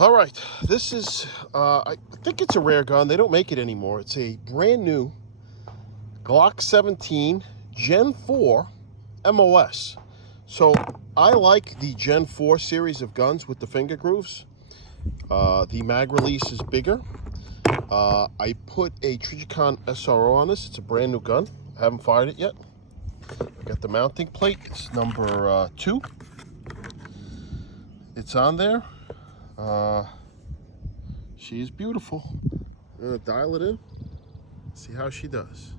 All right, this is, I think it's a rare gun. They don't make it anymore. It's a brand new Glock 17 Gen 4 MOS. So I like the Gen 4 series of guns with the finger grooves. The mag release is bigger. I put a Trijicon SRO on this. It's a brand new gun. I haven't fired it yet. I got the mounting plate. It's number 2. It's on there. She is beautiful. I'm gonna dial it in, see how she does.